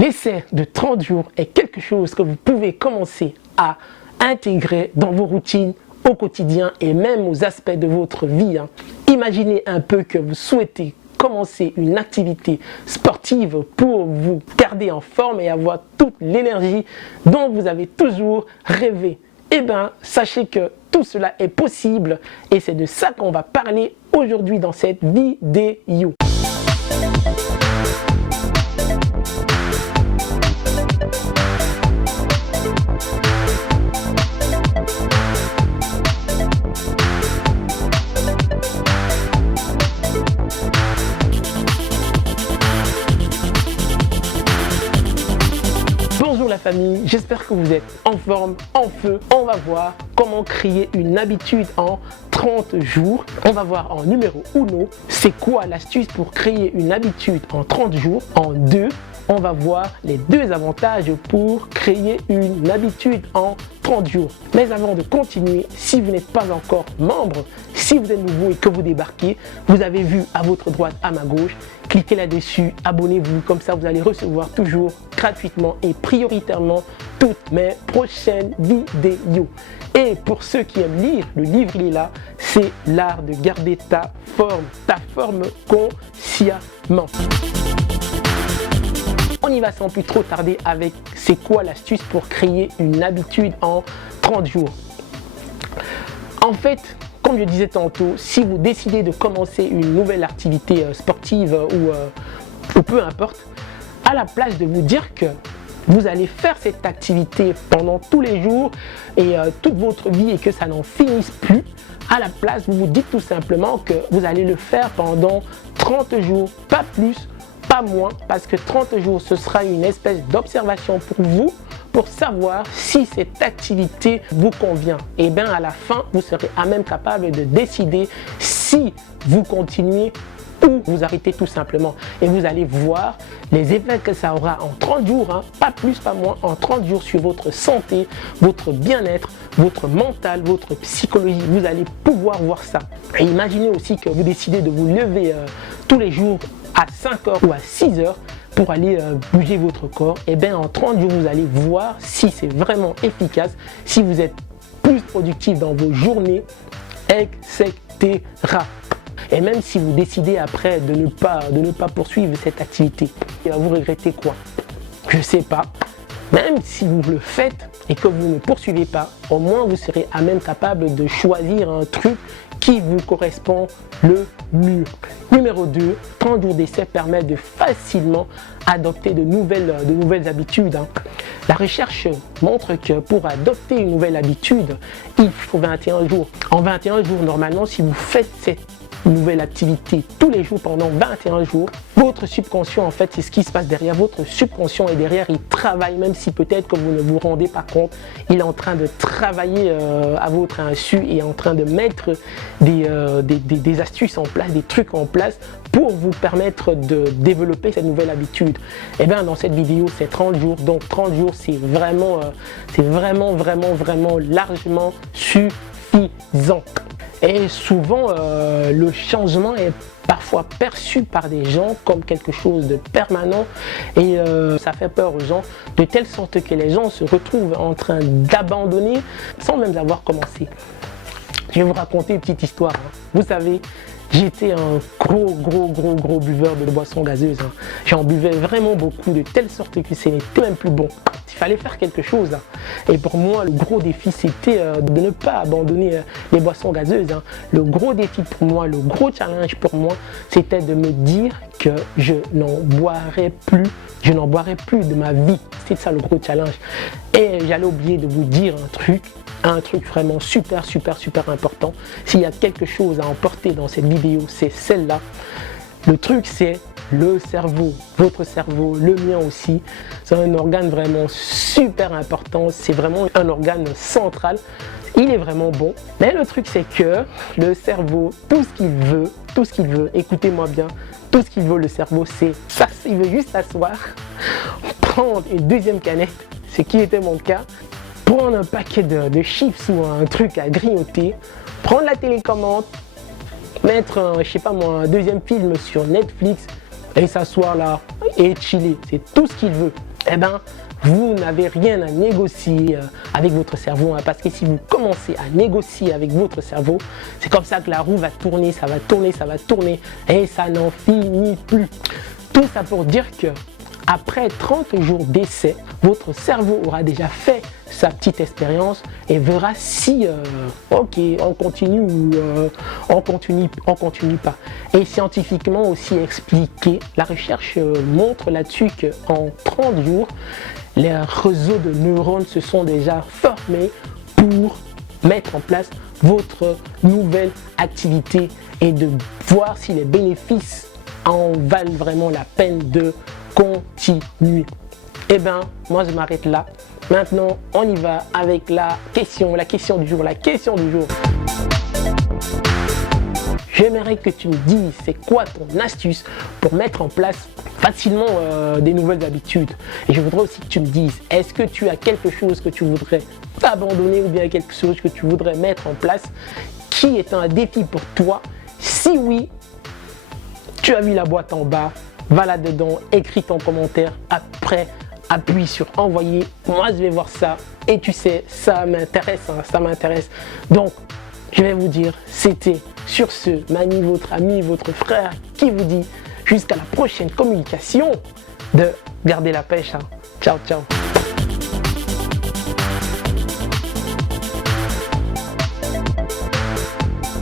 L'essai de 30 jours est quelque chose que vous pouvez commencer à intégrer dans vos routines au quotidien et même aux aspects de votre vie. Imaginez un peu que vous souhaitez commencer une activité sportive pour vous garder en forme et avoir toute l'énergie dont vous avez toujours rêvé. Eh bien, sachez que tout cela est possible et c'est de ça qu'on va parler aujourd'hui dans cette vidéo. Bonjour la famille, j'espère que vous êtes en forme, en feu. On va voir comment créer une habitude en 30 jours. On va voir en numéro 1, c'est quoi l'astuce pour créer une habitude en 30 jours. En 2, on va voir les 2 avantages pour créer une habitude en 30 jours. Mais avant de continuer, si vous n'êtes pas encore membre, si vous êtes nouveau et que vous débarquez, vous avez vu à votre droite, à ma gauche, cliquez là-dessus, abonnez-vous, comme ça vous allez recevoir toujours gratuitement et prioritairement toutes mes prochaines vidéos. Et pour ceux qui aiment lire, le livre il est là, c'est l'art de garder ta forme consciemment. On y va sans plus trop tarder avec c'est quoi l'astuce pour créer une habitude en 30 jours. En fait, comme je disais tantôt, si vous décidez de commencer une nouvelle activité sportive ou peu importe, à la place de vous dire que vous allez faire cette activité pendant tous les jours et toute votre vie et que ça n'en finisse plus, à la place, vous vous dites tout simplement que vous allez le faire pendant 30 jours, pas plus, pas moins, parce que 30 jours, ce sera une espèce d'observation pour vous, pour savoir si cette activité vous convient. Et bien à la fin, vous serez à même capable de décider si vous continuez ou vous arrêtez tout simplement. Et vous allez voir les effets que ça aura en 30 jours, pas plus, pas moins, en 30 jours sur votre santé, votre bien-être, votre mental, votre psychologie. Vous allez pouvoir voir ça. Et imaginez aussi que vous décidez de vous lever tous les jours à 5 heures ou à 6 heures pour aller bouger votre corps. Et bien en 30 jours, vous allez voir si c'est vraiment efficace, si vous êtes plus productif dans vos journées, etc. Et même si vous décidez après de ne pas poursuivre cette activité, vous regrettez quoi? Je ne sais pas. Même si vous le faites et que vous ne poursuivez pas, au moins vous serez à même capable de choisir un truc qui vous correspond le mieux. Numéro 2, 30 jours d'essai permet de facilement adopter de nouvelles habitudes. La recherche montre que pour adopter une nouvelle habitude, il faut 21 jours. En 21 jours, normalement, si vous faites cette nouvelle activité tous les jours pendant 21 jours, votre subconscient, en fait, c'est ce qui se passe derrière. Votre subconscient est derrière, il travaille, même si peut-être que vous ne vous rendez pas compte, il est en train de travailler à votre insu et en train de mettre des astuces en place, des trucs en place pour vous permettre de développer cette nouvelle habitude. Et bien dans cette vidéo, c'est 30 jours, donc 30 jours, c'est vraiment largement suffisant. Et souvent, le changement est parfois perçu par des gens comme quelque chose de permanent et ça fait peur aux gens, de telle sorte que les gens se retrouvent en train d'abandonner sans même avoir commencé. Je vais vous raconter une petite histoire. Vous savez, j'étais un gros buveur de boissons gazeuses. J'en buvais vraiment beaucoup, de telle sorte que ce n'était même plus bon. Il fallait faire quelque chose. Et pour moi, le gros défi, c'était de ne pas abandonner les boissons gazeuses. Le gros défi pour moi, le gros challenge pour moi, c'était de me dire que je n'en boirais plus. Je n'en boirais plus de ma vie. C'était ça le gros challenge. Et j'allais oublier de vous dire un truc vraiment super important. S'il y a quelque chose à emporter dans cette vidéo, c'est celle-là. Le truc, c'est le cerveau, votre cerveau, le mien aussi. C'est un organe vraiment super important. C'est vraiment un organe central. Il est vraiment bon. Mais le truc, c'est que le cerveau, tout ce qu'il veut, écoutez-moi bien, tout ce qu'il veut, le cerveau, c'est ça. Il veut juste s'asseoir, prendre une deuxième canette, ce qui était mon cas, prendre un paquet de chips ou un truc à grignoter, prendre la télécommande, mettre je sais pas moi, un deuxième film sur Netflix et s'asseoir là et chiller. C'est tout ce qu'il veut. eh ben, vous n'avez rien à négocier avec votre cerveau, hein, parce que si vous commencez à négocier avec votre cerveau, c'est comme ça que la roue va tourner, ça va tourner, ça va tourner, et ça n'en finit plus. Tout ça pour dire que après 30 jours d'essai, votre cerveau aura déjà fait sa petite expérience et verra si ok, on continue ou on continue pas. Et scientifiquement aussi expliqué, la recherche montre là-dessus qu'en 30 jours, les réseaux de neurones se sont déjà formés pour mettre en place votre nouvelle activité et de voir si les bénéfices en valent vraiment la peine de continuer. Eh bien, moi je m'arrête là. Maintenant, on y va avec la question du jour. J'aimerais que tu me dises c'est quoi ton astuce pour mettre en place facilement des nouvelles habitudes. Et je voudrais aussi que tu me dises, est-ce que tu as quelque chose que tu voudrais abandonner ou bien quelque chose que tu voudrais mettre en place qui est un défi pour toi? Si oui, tu as vu la boîte en bas, va là-dedans, écris ton commentaire, après appuie sur envoyer, moi je vais voir ça et tu sais, ça m'intéresse, hein, ça m'intéresse. Donc, je vais vous dire, c'était sur ce, Mani, votre ami, votre frère, qui vous dit jusqu'à la prochaine communication de garder la pêche. Hein. Ciao, ciao.